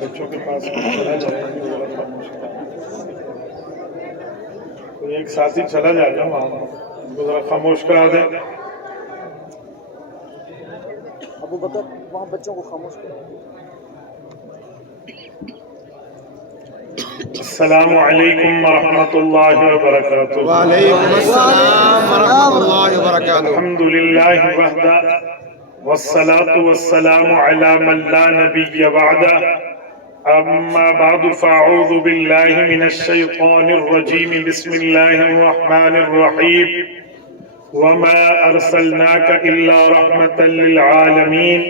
بچوں کے پاس چلا جائے کوئی ایک ساتھی چلا جائے نا وہاں ان کو ذرا خاموش کرا دیں. ابو بکر وہاں بچوں کو خاموش کرو. السلام علیکم ورحمۃ اللہ وبرکاتہ. وعلیکم السلام ورحمۃ اللہ وبرکاتہ. الحمد للہ وحدہ والصلاة والسلام علی من لا نبی بعدہ. اما بعد فاعوذ باللہ من الشیطان الرجیم. بسم اللہ الرحمن الرحیم. وما ارسلناک الا رحمة للعالمین.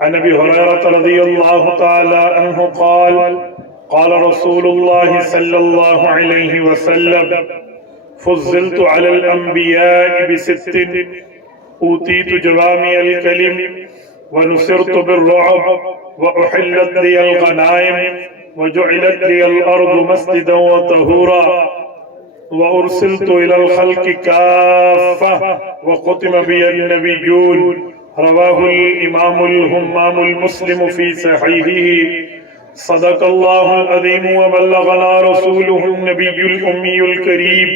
عن ابی ہریرہ رضی اللہ تعالی عنہ قال قال رسول اللہ صلی اللہ علیہ وسلم فضلت على الانبیاء بست اوتیت جوامع الکلم ونصرت بالرعب واحلت لی الغنائم وجعلت لی الارض مسجدا وطہورا وارسلت الى الخلق کافہ وختم بی النبیون. رواہ الامام الہمام المسلم فی صحیحہ. صدق اللہ العظیم وبلغنا رسولہ النبی الأمی الکریم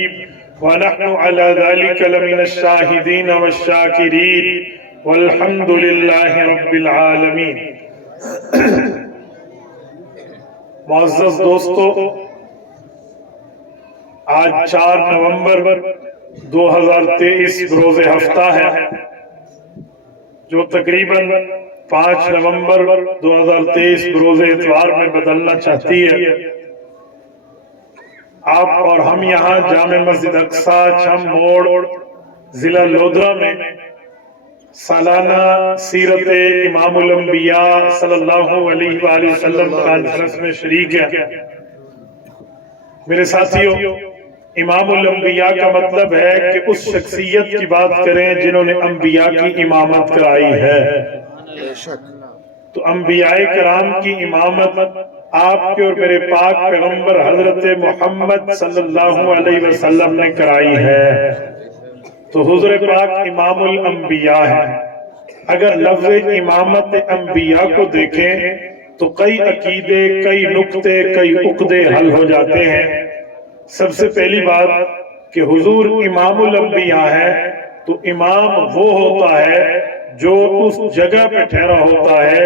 ونحن على ذلك لمن الشاہدین والشاکرین والحمد للہ رب العالمین. معزز دوستو، آج 4 نومبر 2023 بروز ہفتہ ہے جو تقریباً 5 نومبر 2023 بروز اتوار میں بدلنا چاہتی ہے. آپ اور ہم یہاں جامع مسجد اقصی چھم موڑ ضلع لودھرا میں سالانہ سیرت امام الانبیاء صلی اللہ علیہ وآلہ وسلم کانفرنس میں شریک ہیں. میرے ساتھیوں، امام الانبیاء کا مطلب ہے کہ اس شخصیت کی بات کریں جنہوں نے انبیاء کی امامت کرائی ہے. تو انبیاء کرام کی امامت آپ کے اور میرے پاک پیغمبر حضرت محمد صلی اللہ علیہ وسلم نے کرائی ہے. تو حضور پاک امام الانبیاء ہے. اگر لفظ امامت انبیاء کو دیکھیں تو کئی عقیدے، کئی نکتے، کئی عقدے حل ہو جاتے ہیں. سب سے پہلی بات کہ حضور امام الانبیاء ہے تو امام وہ ہوتا ہے جو اس جگہ پہ ٹھہرا ہوتا ہے،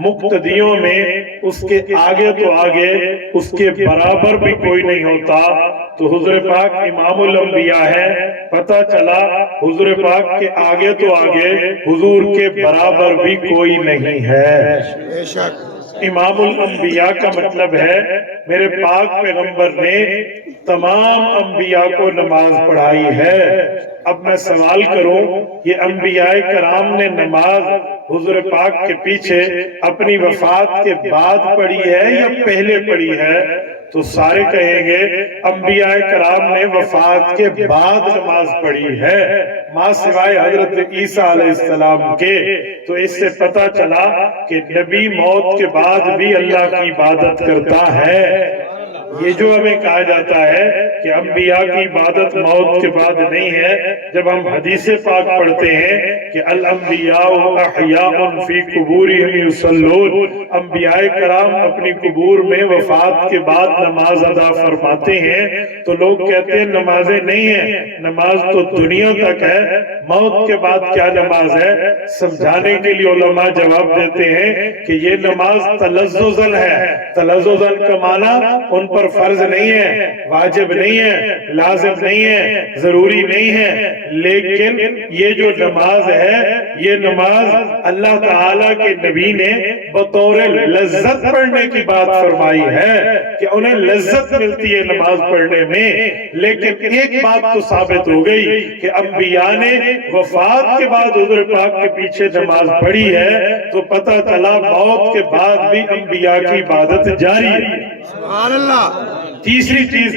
مقتدیوں میں اس کے آگے تو آگے، اس کے برابر بھی کوئی نہیں ہوتا. تو حضور پاک امام الانبیاء ہے. پتہ چلا حضور پاک کے آگے تو آگے، حضور کے برابر بھی کوئی نہیں ہے. امام الانبیاء کا مطلب ہے میرے پاک پیغمبر نے تمام انبیاء کو نماز پڑھائی ہے. اب میں سوال کروں، یہ انبیاء کرام نے نماز حضور پاک کے پیچھے اپنی وفات کے بعد پڑھی ہے یا پہلے پڑھی ہے؟ تو سارے کہیں گے انبیاء کرام نے وفات کے بعد نماز پڑھی ہے، ماں سوائے حضرت عیسیٰ علیہ السلام کے. تو اس سے پتہ چلا کہ نبی موت کے بعد بھی اللہ کی عبادت کرتا ہے. یہ جو ہمیں کہا جاتا ہے کہ انبیاء کی عبادت موت کے بعد نہیں ہے، جب ہم حدیث پاک پڑھتے ہیں کہ الانبیاء احیاء فی قبورہم یصلون، انبیاء کرام اپنی قبور میں وفات کے بعد نماز ادا فرماتے ہیں. تو لوگ کہتے ہیں نمازیں نہیں ہیں، نماز تو دنیا تک ہے، موت کے بعد کیا نماز ہے؟ سمجھانے کے لیے علماء جواب دیتے ہیں کہ یہ نماز تلذذاً ہے. تلذذاً کا معنی ان پر فرض نہیں ہے، واجب نہیں ہے، لازم نہیں ہے، ضروری نہیں ہے، لیکن یہ جو نماز ہے یہ نماز اللہ تعالیٰ کے نبی نے بطور لذت پڑھنے کی بات فرمائی ہے کہ انہیں لذت ملتی ہے نماز پڑھنے میں. لیکن ایک بات تو ثابت ہو گئی کہ انبیاء نے وفات کے بعد حضور پاک کے پیچھے نماز پڑھی ہے. تو پتہ چلا موت کے بعد بھی انبیاء کی عبادت جاری ہے. سبحان اللہ. تیسری چیز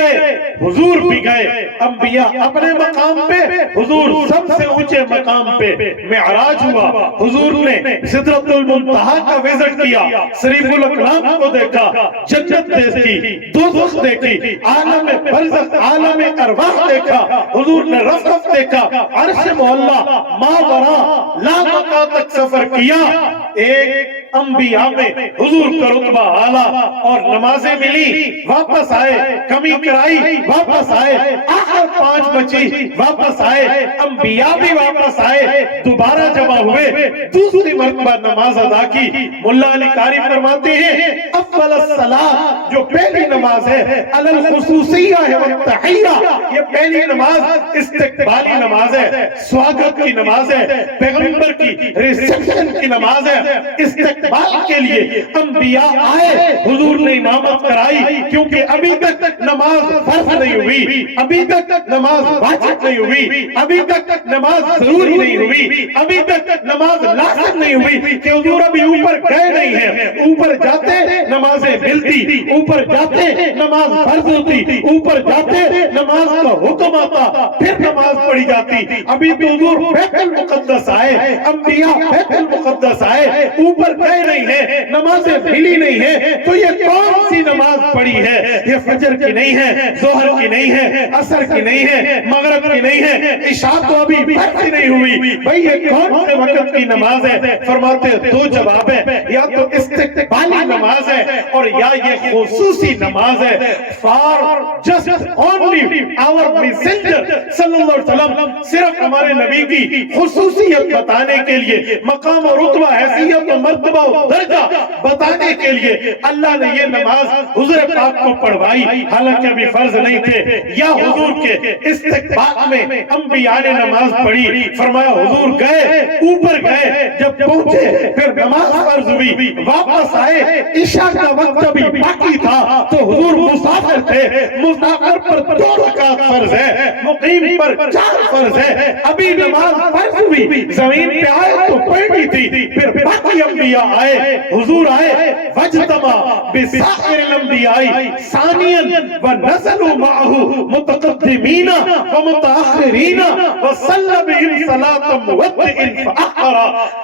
گئے حضور بھی گئے، انبیاء اپنے مقام پہ، حضور سب سے اونچے مقام پہ۔ معراج ہوا، حضور نے سدرۃ المنتہا کا وزٹ کیا، شریف الاقلام کو دیکھا، جنت دیکھی، دوزخ دیکھی، عالم برزخ، عالم ارواح دیکھا، حضور نے رفرف دیکھا، عرش معلیٰ، ماورا لا مکان تک سفر کیا۔ ایک انبیاء میں حضور کا رتبہ اعلیٰ، اور نمازیں ملی، واپس آئے، کمی کرائی، واپس آئے، آخر 5 بچی، واپس آئے، انبیاء بھی واپس آئے، دوبارہ جمع ہوئے، دوسری مرتبہ نماز ادا کی۔ ملا علی قاری فرماتے ہیں افضل الصلاۃ، جو پہلی نماز ہے، علی الخصوصیہ ہے والتحیہ، یہ پہلی نماز استقبالی نماز ہے، سواگت کی نماز ہے، پیغمبر کی ریسپشن کی نماز ہے۔ استقبال کے لیے انبیاء آئے، حضور نے امامت کرائی، کیونکہ ابھی تک نماز فرض نہیں ہوئی، ابھی تک نماز واجب نہیں ہوئی، ابھی تک نماز ضروری نہیں ہوئی، ابھی تک نماز لازم نہیں ہوئی، کہ حضور ابھی اوپر گئے نہیں ہیں۔ اوپر جاتے نمازیں ملتی، اوپر جاتے نماز فرض ہوتی، اوپر جاتے نماز کا حکم آتا، پھر نماز پڑھی جاتی۔ ابھی تو حضور بیت المقدس آئے، انبیاء بیت المقدس آئے، اوپر گئے نہیں ہیں، نمازیں ملی نہیں ہیں، تو یہ کون سی نماز پڑھی ہے؟ یہ فجر کی نہیں ہے، ظہر کی نہیں ہے، عصر کی نہیں ہے، مغرب کی نہیں ہے، عشاء تو ابھی فرض ہی نہیں ہوئی، بھئی یہ کون سے وقت کی نماز ہے؟ فرماتے ہیں 2 جواب ہے، یا تو استقبالی نماز ہے، اور یا یہ خصوصی نماز ہے۔ For just only our messenger صلی اللہ علیہ وسلم، صرف ہمارے نبی کی خصوصیت بتانے کے لیے، مقام اور رتبہ، حیثیت و مرتبہ و درجہ بتانے کے لیے اللہ نے یہ نماز حضور پاک کو پڑھوائی، حالانکہ ابھی فرض نہیں تھے۔ یا حضور کے استقبال میں انبیاء نے نماز پڑھی، فرمایا حضور گئے، اوپر گئے، جب پہنچے پھر نماز فرض ہوئی، واپس آئے، عشاء کا وقت ابھی باقی تھا، تو حضور مسافر تھے، مسافر پر 2 رکعت فرض ہے، مقیم پر 4 فرض ہے، ابھی نماز فرض ہوئی، زمین پہ آئے تو پڑھنی تھی، پھر باقی انبیاء آئے، حضور آئے، وجتمع بسائر الانبیاء ثانیاً ونزلوا معه متقدمین ومتاخرین وصلی بهم صلاة مودع فأخر۔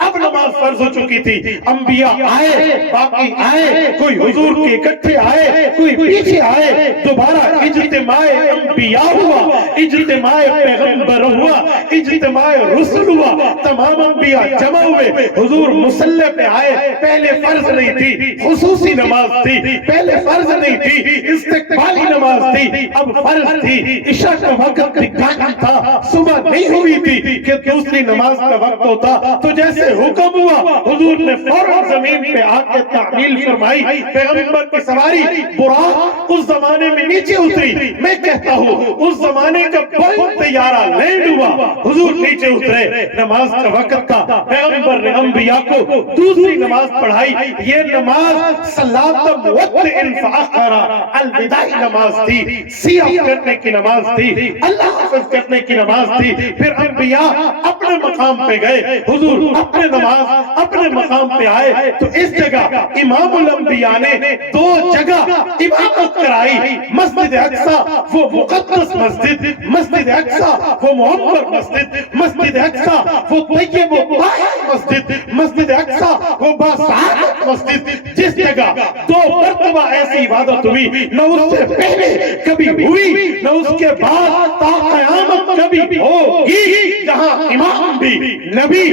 اب نماز فرض ہو چکی تھی، انبیاء آئے، باقی آئے، کوئی حضور کے اکٹھے آئے، کوئی پیچھے آئے، دوبارہ اجتماع انبیاء ہوا، اجتماع پیغمبر ہوا، اجتماع رسل ہوا، تمام انبیاء جمع ہوئے، حضور مصلی پہ آئے، پہلے فرض نہیں تھی، خصوصی نماز تھی، پہلے فرض نہیں تھی، استقبالی نماز تھی، اب فرض تھی، عشاء کا وقت باقی تھا، صبح نہیں ہوئی تھی کہ دوسری نماز کا وقت ہوتا، تو جیسے حکم ہوا حضور نے فوراً زمین پہ آ کے تعمیل فرمائی، پیغمبر کی سواری براق اس زمانے میں نیچے اتری، میں کہتا ہوں اس زمانے کا بہت طیارہ لینڈ ہوا، حضور نیچے اترے، نماز کا وقت تھا، پیغمبر نے انبیاء کو دوسری نماز پڑھائی، یہ نماز صلاۃ مودع فأخر، الوداعی نماز تھی، سیاح کرنے کی نماز تھی، اللہ حافظ کرنے کی نماز تھی۔ پھر انبیاء اپنے مقام پہ گئے، حضور اپنے نماز اپنے مقام پہ آئے، تو اس جگہ امام الانبیاء نے 2 جگہ امامت کرائی، مسجد اقصیٰ وہ مقدس مسجد، مسجد اقصیٰ وہ معمر مسجد، مسجد اقصیٰ وہ طیب و طاہر مسجد، مسجد اقصیٰ وہ باسعادت مسجد، جس جگہ 2 مرتبہ ایسی عبادت ہوئی، نہ اس سے پہلے کبھی ہوئی، نہ اس کے بعد تا قیامت کبھی ہوگی، جہاں امام بھی نبی،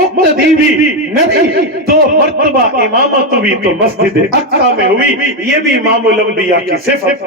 مقتدی بھی نبی، 2 مرتبہ امامت ہوئی تو مسجد اقصیٰ میں ہوئی، یہ بھی امام الانبیاء کی صفت۔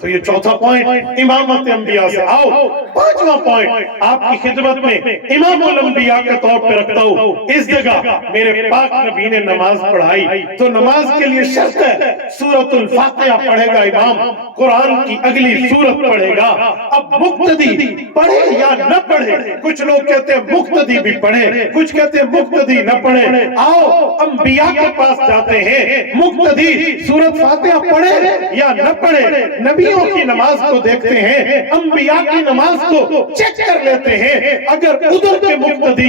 تو یہ چوتھا پوائنٹ امامت انبیاء سے۔ آؤ 5واں پوائنٹ آپ کی خدمت میں امام الانبیاء کے طور پہ رکھتا ہوں۔ اس جگہ میرے پاک نبی نے نماز پڑھائی تو نماز کے لیے شرط ہے سورۃ الفاتحہ پڑھے گا امام، قرآن کی اگلی سورت پڑھے گا۔ اب مقتدی پڑھے یا نہ پڑھے، کچھ لوگ کہتے ہیں مقتدی بھی پڑھے، کچھ کہتے ہیں مقتدی نہ پڑھے۔ آؤ انبیاء کے پاس جاتے ہیں، مقتدی سورۃ فاتحہ پڑھے یا نہ پڑھے، نبیوں کی نماز کو دیکھتے ہیں، انبیاء کی نماز کو چیک کر لیتے ہیں، اگر ادھر کے مقتدی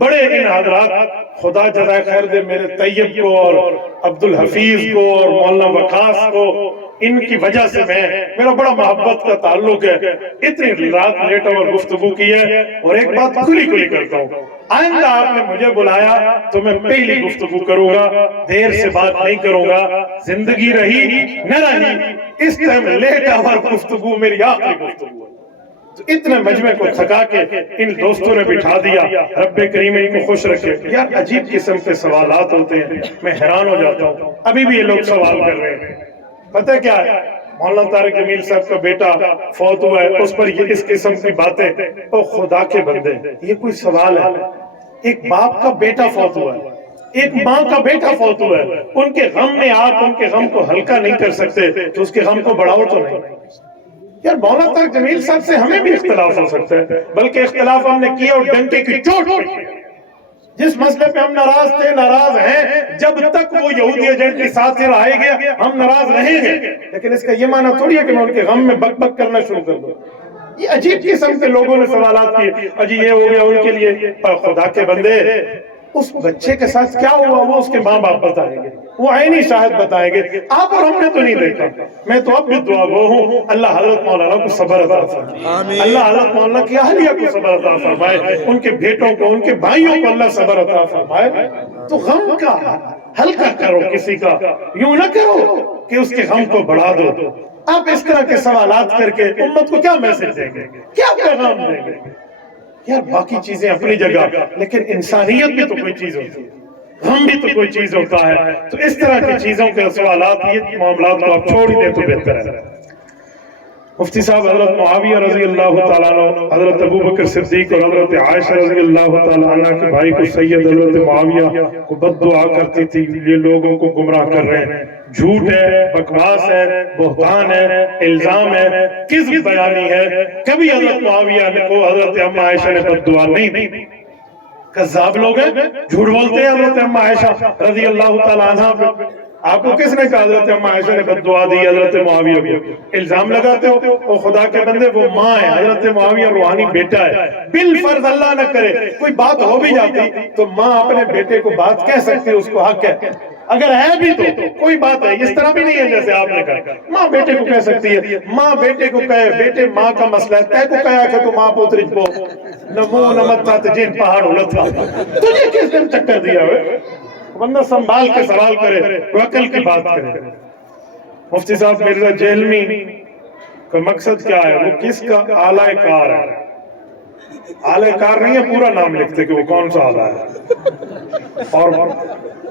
بڑے ان حضرات خدا جزائے خیر دے میرے طیب کو اور عبدالحفیظ کو اور مولانا وقاص کو، ان کی وجہ سے میرا بڑا محبت کا تعلق ہے، اتنی رات لیٹ اور گفتگو کی ہے۔ اور ایک بات کھلی کرتا ہوں، آئندہ آپ نے مجھے بلایا تو میں پہلی گفتگو کروں گا، دیر سے بات نہیں کروں گا، زندگی رہی نہ رہی اس ٹائم لیٹ اور گفتگو میری آخری گفتگو ہے۔ تو اتنے مجمع کو تھکا کے ان دوستوں نے بٹھا دیا، رب کریم ان کو خوش رکھے۔ یار عجیب قسم کے سوالات ہوتے ہیں، میں حیران ہو جاتا ہوں۔ ابھی بھی یہ لوگ سوال کر رہے ہیں، پتہ کیا ہے، مولانا طارق جمیل صاحب کا بیٹا فوت ہوا ہے، اس پر یہ اس قسم کی باتیں۔ او خدا کے بندے، یہ کوئی سوال ہے؟ ایک باپ کا بیٹا فوت ہوا ہے، ایک ماں کا بیٹا فوت ہوا ہے، ان کے غم میں آپ ان کے غم کو ہلکا نہیں کر سکتے تو اس کے غم کو بڑھاؤ تو نہیں۔ یار مولانا طارق جمیل صاحب سے ہمیں بھی اختلاف ہو سکتا ہے، بلکہ اختلاف ہم نے کیا اور ڈنکے کی چوٹ پہ کیا۔ جس مسئلے پہ ہم ناراض تھے، ناراض ہیں، جب تک وہ یہودی ایجنٹ کے ساتھ رہے گا ہم ناراض رہیں گے، لیکن اس کا یہ معنی تھوڑی ہے کہ میں ان کے غم میں بک بک کرنا شروع کر دوں۔ یہ عجیب قسم کے لوگوں نے سوالات کیے، اجی یہ ہو گیا ان کے لیے۔ پر خدا کے بندے، اس بچے کے ساتھ کیا ہوا وہ اس کے ماں باپ بتائیں گے، وہ عینی شاہد بتائیں گے، آپ اور ہم نے تو نہیں دیکھا۔ میں تو اب بھی دعا گو ہوں، اللہ حضرت مولانا کو صبر عطا فرمائے، اللہ حضرت مولانا کی اہلیہ کو صبر عطا فرمائے، ان کے بیٹوں کو، ان کے بھائیوں کو اللہ صبر عطا فرمائے۔ تو غم کا ہلکا کرو کسی کا، یوں نہ کرو کہ اس کے غم کو بڑھا دو۔ آپ اس طرح کے سوالات کر کے امت کو کیا میسج دیں گے، کیا پیغام دیں گے؟ یار باقی چیزیں اپنی جگہ، لیکن انسانیت بھی تو کوئی چیز ہوتی ہے، غم بھی تو کوئی چیز ہوتا ہے۔ تو اس طرح کی چیزوں کے سوالات، یہ معاملات کو آپ چھوڑ ہی دیں تو بہتر ہے۔ مفتی صاحب حضرت معاویہ رضی اللہ تعالیٰ عنہ، حضرت ابوبکر صدیق اور حضرت عائشہ رضی اللہ تعالیٰ عنہ کے بھائی کو سید حضرت معاویہ کو بد دعا کرتی تھی، یہ لوگوں کو گمراہ کر رہے ہیں، جھوٹ ہے، بکواس ہے، بہتان ہے، الزام ہے، کذب بیانی ہے۔ کبھی حضرت معاویہ کو حضرت ام عائشہ نے بد دعا نہیں دی۔ کذاب لوگ ہیں، جھوٹ بولتے ہیں حضرت ام عائشہ رضی اللہ تعالیٰ عنہ پہ۔ آپ کو کس نے کہا حضرت ام عائشہ نے بد دعا دی حضرت معاویہ کو؟ الزام لگاتے ہو، او خدا کے بندے وہ ماں ہے، حضرت معاویہ روحانی بیٹا ہے۔ بالفرض اللہ نہ کرے کوئی بات ہو بھی جاتی تو ماں اپنے بیٹے کو بات کہہ سکتی، اس کو حق ہے، اگر ہے بھی تو کوئی بات ہے، اس طرح بھی نہیں ہے جیسے آپ نے کہا ماں بیٹے کو کہہ سکتی ہے۔ ماں بیٹے کو کہے، بیٹے ماں کا مسئلہ ہے، تے کو کہا کہ تو ماں پوتری کو نمو نمتا تجین پہاڑ اڑتا، تجھے کس نے چکر دیا ہوئے؟ بندہ سنبھال کے سوال کرے، عقل کی بات کرے۔ مفتی صاحب مرزا جہلمی کا مقصد کیا ہے؟ وہ کس کا اعلی کار ہے؟ اعلی کار نہیں ہے، پورا نام لکھتے کہ وہ کون سا اعلی ہے۔ اور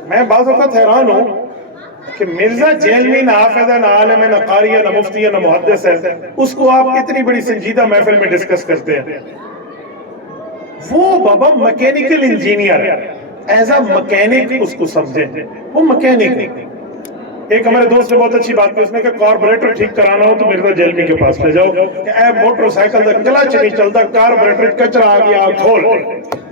میں بعض اوقات حیران ہوں کہ مرزا جہلمی نہ حافظ ہے، نہ عالم ہے، نہ قاری ہے، نہ مفتی ہے، نہ محدث ہے، اس کو آپ اتنی بڑی سنجیدہ محفل میں ڈسکس کرتے ہیں۔ وہ بابا میکینیکل انجینئر ہے، ایز اے مکینک اس کو سمجھیں، وہ مکینک۔ ایک ہمارے دوست نے بہت اچھی بات کی، اس نے کہا کاربوریٹر ٹھیک کرانا ہو تو مرزا جہلمی کے پاس لے جاؤ، کہ اے موٹر سائیکل دا کلچ نہیں چلتا، کاربوریٹر کچرا آ گیا کھول،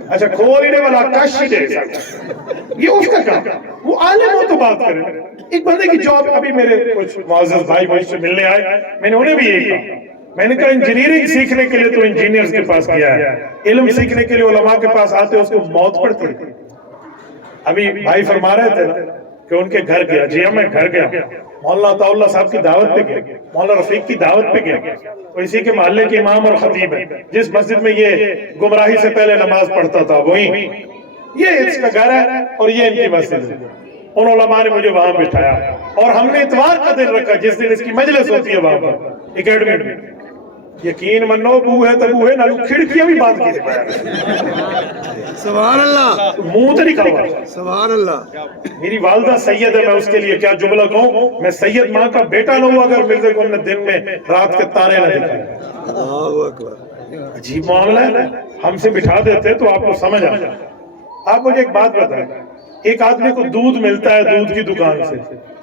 اچھا کھول ہی نہیں والا کش ہی دے سکتا، یہ اس کا کام۔ وہ عالم ہو تو بات کریں۔ ایک بندے کی جاب، ابھی میرے کچھ معزز بھائی مجھ سے ملنے آئے، میں نے انہیں بھی یہی کہا، میں نے کہا انجینئرنگ سیکھنے کے لیے تو انجینئرز کے پاس گیا ہے، علم سیکھنے کے لیے علماء کے پاس آتے اس کو موت پڑتی ہے۔ ابھی بھائی فرما رہے تھے کہ ان کے گھر گیا، جی میں گھر گیا، مولانا عطا اللہ صاحب کی دعوت پہ گیا، مولانا رفیق کی دعوت پہ گیا، وہ اسی کے محلے کے امام اور خطیب ہے، جس مسجد میں یہ گمراہی سے پہلے نماز پڑھتا تھا وہی، یہ اس کا گھر ہے اور یہ ان کی مسجد ہے۔ ان علماء نے مجھے وہاں بٹھایا اور ہم نے اتوار کا دن رکھا جس دن اس کی مجلس ہوتی ہے وہاں پر اکیڈمی میں۔ یقین منو بو ہے تو بو ہے، نہ کھڑکیاں بھی بند کی تھی، سبحان اللہ، منہ تو نہیں کھا۔ سبحان اللہ۔ میری والدہ سید ہے، میں اس کے لیے کیا جملہ کہوں؟ میں سید ماں کا بیٹا نہ ہوں اگر مرزا کو ہم نے دن میں رات کے تارے نہ دکھائے۔ اللہ اکبر، عجیب معاملہ ہے، ہم سے بٹھا دیتے تو آپ کو سمجھ آ جائے۔ آپ مجھے ایک بات بتائیں، ایک آدمی کو دودھ ملتا ہے دودھ کی دکان سے،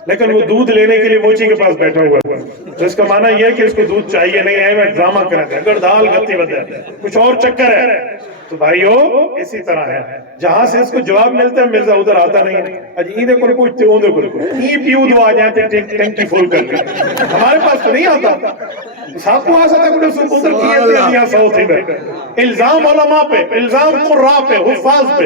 لیکن وہ دودھ لینے کے لیے موچی کے پاس بیٹھا ہوا ہے. تو اس کا معنی یہ ہے کہ اس کو دودھ چاہیے نہیں ہے, میں ڈرامہ کرتا ہے, اگر دال گتی بدے کچھ اور چکر ہے. تو بھائیو اسی طرح ہے, جہاں سے اس کو جواب ملتا ہے مرزا ادھر آتا نہیں ہے. اج ایندے کو پوچھتے ہوں, کو ای پیو دو آ جاتے ٹینکی فل کر کے, ہمارے پاس تو نہیں آتا. صاحب کو آ سکتا ہے کہ ادھر کیے تھے یہاں ساؤتھ ہی میں. الزام علماء پہ, الزام قراء پہ, حفاظ پہ.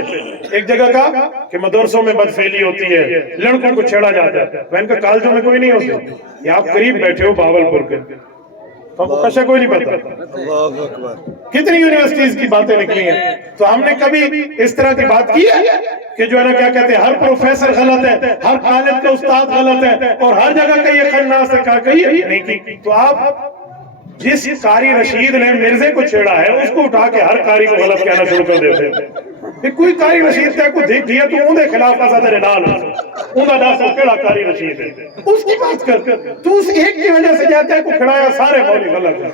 ایک جگہ کا کہ مدرسوں میں بدفعلی ہوتی ہے, لڑکوں کو چھیڑا جاتا ہے, میں ان کا کالجوں میں کوئی نہیں ہوتی. یہ آپ قریب بیٹھے ہو باولپور کے, تو آپ کو کشا کوئی نہیں پتا. اللہ اکبر. کتنی یونیورسٹیز کی باتیں نکلی ہیں. تو ہم نے کبھی اس طرح کی بات کی ہے کہ جو ہے نا کیا کہتے ہیں ہر پروفیسر غلط ہے, ہر کالج کا استاد غلط ہے, اور ہر جگہ کا یہ خناس ہے, کہا کہی نہیں کی. تو آپ جس قاری رشید نے مرزے کو چھیڑا ہے اس کو اٹھا کے ہر قاری کو غلط کہنا شروع کر دیتے ہیں. کوئی قاری رشید تے کو دیکھ دیا تو اندے خلاف آزاد رڈال اندہ ڈاسا کیڑا قاری رشید ہے اس کی بات کر. تو اس ایک کی وجہ سے جاتا ہے کو کھڑایا سارے مولوی غلط ہے.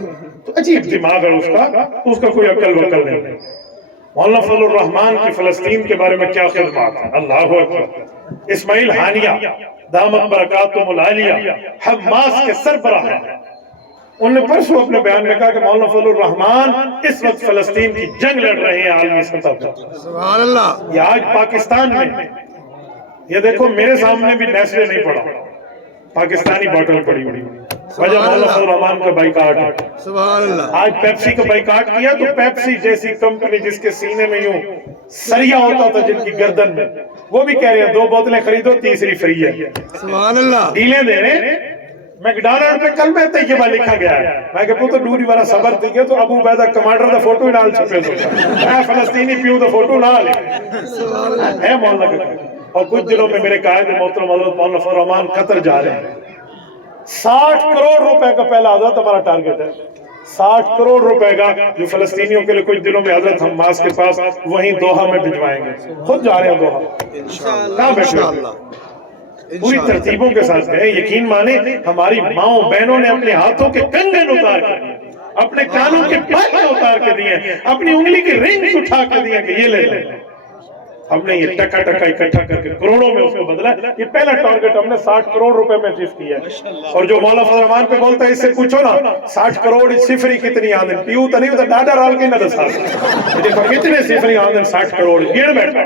تو عجیب دماغ ہے اس کا کوئی عقل وقل نہیں. مولانا فضل الرحمان کی فلسطین کے بارے میں کیا خدمات ہیں, اللہ اکبر. اسماعیل ہانیہ دامت برکاتہم العالیہ حماس کے سربراہ ہیں. انہوں نے پرسوں اپنے بیان میں کہا کہ مولانا فضل الرحمان اس وقت فلسطین کی جنگ لڑ رہے ہیں عالمی سطح پر. سبحان اللہ. یہ آج پاکستان میں, یہ دیکھو میرے سامنے بھی نیسلے نہیں پڑا, پاکستانی باٹل پڑی ہوئی, وجہ مولانا فضل الرحمان کا بائیکاٹ ہے. سبحان اللہ. آج پیپسی کا بائیکاٹ کیا تو پیپسی جیسی کمپنی جس کے سینے میں یوں سریا ہوتا تھا جن کی گردن میں, وہ بھی کہہ رہے ہیں 2 بوتلیں خریدو تیسری فری ہے. سبحان اللہ. ڈیلیں دے رہے ہیں. میکڈونلڈ پہ کلمہ طیبہ لکھا گیا ہے. میں کہ پوتو ڈوری والا صبر تھی گیا تو ابو عبیدہ کمانڈر دا فوٹو ہی نال چھپے دو, میں فلسطینی پیوں دا فوٹو نہ لے ہے مولانا کا. اور کچھ دنوں میں میرے قائد محترم حضرت مولانا فضل الرحمان قطر جا رہے ہیں. 60 کروڑ روپے کا پہلا حضرت ہمارا ٹارگٹ ہے, 60 کروڑ روپے کا, جو فلسطینیوں کے لیے کچھ دنوں میں حضرت حماس کے پاس وہیں دوحہ میں بھجوائیں گے. خود جا رہے ہیں دوحہ, کہاں بیٹھے پوری ترتیبوں کے ساتھ گئے. یقین مانے ہماری ماؤں بہنوں نے اپنے ہاتھوں کے کنگن اتار کے دیے, اپنے کانوں کے پائے اتار کے دیے, اپنی انگلی کے رنگز اٹھا کے دیے کہ یہ لے لیں. ہم نے یہ ٹکا ٹکا اکٹھا کر کے کروڑوں میں اس کو بدلا. یہ پہلا ٹارگٹ ہم نے 60 کروڑ روپے میں اچیو کیا ہے. اور جو مولانا فضل الرحمان پہ بولتا ہے اس سے پوچھو نا 60 کروڑ صفری کتنی آمدن پیو تو نہیں ہوتا ڈاڈا رال کے نہ دسا دیکھو کتنے صفری آمدن 60 کروڑ گیڑ بیٹھا.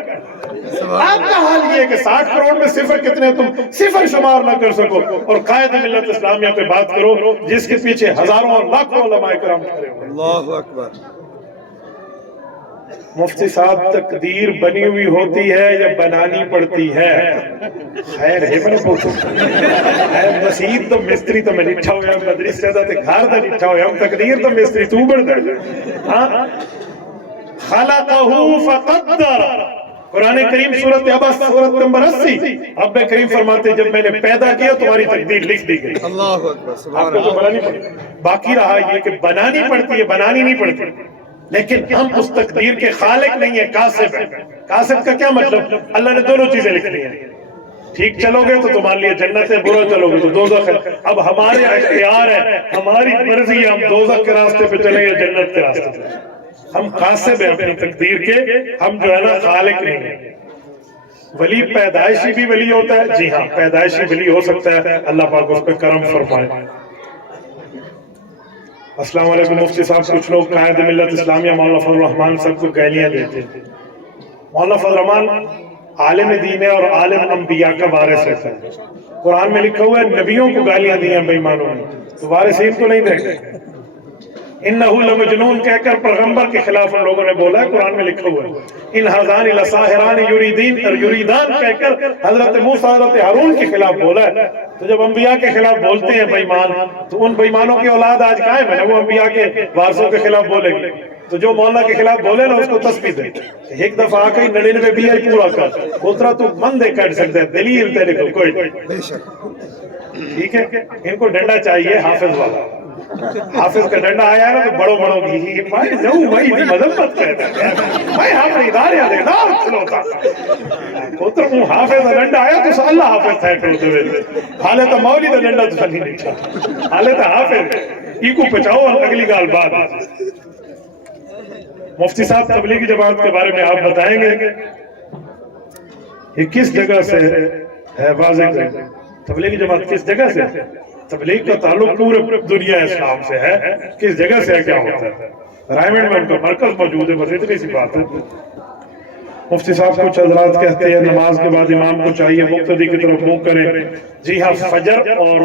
آپ کا حال یہ ہے کہ 60 کروڑ میں صفر کتنے تم صفر شمار نہ کر سکو, اور قائد ملت اسلامیہ پہ بات کرو جس کے پیچھے ہزاروں اور لاکھوں علماء کرام کھڑے ہوئے. اللہ اکبر. مفتی صاحب تقدیر بنی ہوئی ہوتی ہے یا بنانی پڑتی ہے؟ خیر ہے میں نے پوچھو مسید تو مستری تو میں نٹھا ہویا, مدرس زیادہ تے گھر دا نٹھا ہویا, ہم تقدیر تو مستری تو بڑھ دے. خلقہ فقدر, قرآن کریم سورۃ عبس سورۃ نمبر 80, رب کریم فرماتے جب میں نے پیدا کیا تمہاری تقدیر لکھ دی گئی. اللہ اکبر. آپ سبحان کو تو اللہ. بنانی پڑتی, باقی رہا یہ کہ بنانی پڑتی ہے, بنانی نہیں پڑتی. لیکن ہم اس تقدیر کے خالق نہیں ہیں, کاسب ہیں. کاسب کا کیا مطلب؟ اللہ نے دونوں چیزیں لکھ لی ہیں. ٹھیک چلو گے تو تمہارے لیے جنت ہے, برا چلو گے تو دوزخ ہے. اب ہمارے اختیار ہے, ہماری مرضی ہے, ہم دوزخ کے راستے پہ چلیں یا جنت کے راستے پہ. ہم قاسب ہیں اپنی تقدیر کے, ہم جو ہے نا خالق نہیں ہیں. ولی پیدائشی بھی ولی ہوتا ہے, جی ہاں پیدائشی ولی ہو سکتا ہے, اللہ پاک اس پہ کرم فرمائے. السلام علیکم مفتی صاحب, کچھ لوگ قائد ملت اسلامیہ مولانا فضل الرحمان سب کو گالیاں دیتے ہیں. مولانا فضل الرحمان عالم دین ہے اور عالم انبیاء کا وارث ہے. قرآن میں لکھا ہوا ہے نبیوں کو گالیاں دی ہیں بے ایمانوں نے, تو وارثین کو نہیں دے. انہو لمجنون کہہ کر پیغمبر کے خلاف ان لوگوں نے بولا ہے, قرآن میں لکھا ہوا ہے. ان ہذان لساحران یریدان کہہ کر حضرت موسیٰ حضرت ہارون کے خلاف بولا ہے. تو جب انبیاء کے خلاف بولتے ہیں بے ایمان, تو ان بے ایمانوں کی اولاد آج قائم ہے نا, وہ انبیاء کے وارثوں کے خلاف بولے گی. تو جو مولانا کے خلاف بولے نا اس کو تسبیح دے, ایک دفعہ آ کے 99 بھی آئی پورا کر, اترا تو مندے کٹ سکتے ہیں, دلیل تیرے کو کوئی. ٹھیک ہے, ان کو ڈنڈا چاہیے حافظ والا. حافظ کا ڈنڈا آیا ہے نا تو بڑوں بڑوں کی بھائی نو بھائی دی مذمت کہتا ہے بھائی ہم ادارے دے دار کھلوتا پتر کو حافظ کا ڈنڈا آیا تو اللہ حافظ تھا ٹوٹے ہوئے, حالے تو مولوی کا ڈنڈا تو سنی نہیں چاہتا, حالے تو حافظ ای کو بچاؤ اور اگلی گال بات. مفتی صاحب تبلیغی جماعت کے بارے میں آپ بتائیں گے یہ کس جگہ سے ہے, واضح کریں. تبلیغی جماعت کس جگہ سے ہے؟ تبلیغ کا تعلق پورے دنیا اسلام سے ہے، کس جگہ سے ہے، کیا ہوتا ہے؟ رائمنڈ میں ان کا مرکز موجود ہے، بس اتنی سی بات ہے۔ مفتی صاحب کچھ حضرات کہتے ہیں نماز کے بعد امام کو چاہیے مقتدی کی طرف منہ کریں۔ جی ہاں، فجر اور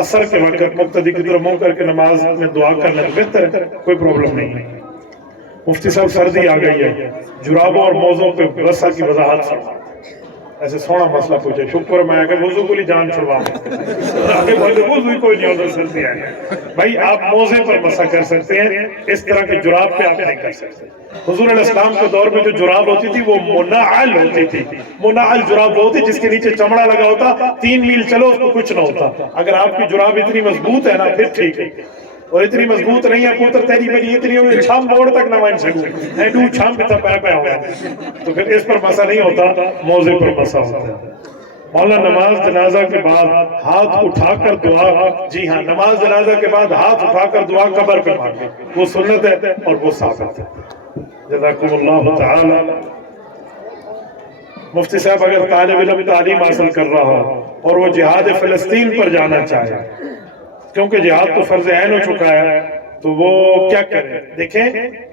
عصر کے وقت مقتدی کی طرف منہ کر کے نماز میں دعا کرنا بہتر ہے، کوئی پرابلم نہیں ہے۔ مفتی صاحب سردی آ گئی ہے، جرابوں اور موزوں پہ وسع کی وضاحت فرمائیں۔ ایسے سونا مسئلہ پوچھے، شکر میں کہ وضو کو لی جان چھڑوا آگے بولے وضو ہی کوئی نہیں ہوتا سردی آئے۔ بھائی آپ موزے پر مسح کر سکتے ہیں، اس طرح کے جراب پہ آپ نہیں کر سکتے۔ حضور علیہ السلام کے دور میں جو جراب ہوتی تھی وہ منعل ہوتی تھی۔ منعل جراب ہوتی جس کے نیچے چمڑا لگا ہوتا، 3 میل چلو اس کو کچھ نہ ہوتا۔ اگر آپ کی جراب اتنی مضبوط ہے نا پھر ٹھیک ہے، اور اتنی مضبوط نہیں ہے پوتر تیری بلی اتنی ہوئی چھام موڑ تک نہ مان سکوں اینڈو چھام پہ تھا پہ ہوا تو پھر اس پر مسا نہیں ہوتا، موزے پر مسا ہوتا ہے۔ مولانا نماز جنازہ کے بعد ہاتھ اٹھا کر دعا، جی ہاں نماز جنازہ کے بعد ہاتھ اٹھا کر دعا قبر پہ مانگے، وہ سنت ہے اور وہ ثابت ہے۔ جزاکم اللہ تعالی۔ مفتی صاحب اگر طالب علم تعلیم حاصل کر رہا ہو اور وہ جہاد فلسطین پر جانا چاہے، کیونکہ جہاد تو فرض عین ہو چکا ہے، تو وہ کیا کریں؟ دیکھیں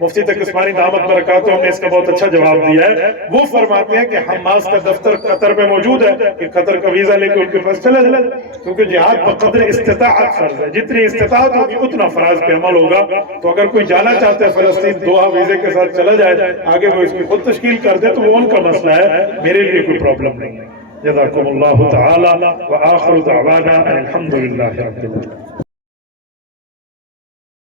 مفتی تقی عثمانی دامت برکاتہ نے اس کا بہت اچھا جواب دیا ہے۔ وہ فرماتے ہیں کہ حماس کا دفتر قطر میں موجود ہے کہ قطر کا ویزا لے کے ان کے پاس چلا جائے، کیونکہ جہاد بقدر استطاعت فرض ہے، جتنی استطاعت ہوگی اتنا فرائض پہ عمل ہوگا۔ تو اگر کوئی جانا چاہتا ہے فلسطین دوحہ ویزے کے ساتھ چلا جائے، آگے وہ اس کی خود تشکیل کر دے تو وہ ان کا مسئلہ ہے، میرے لیے کوئی پرابلم نہیں ہے۔ جزاکم اللہ تعالی وآخر دعوانا الحمدللہ رب العالمین۔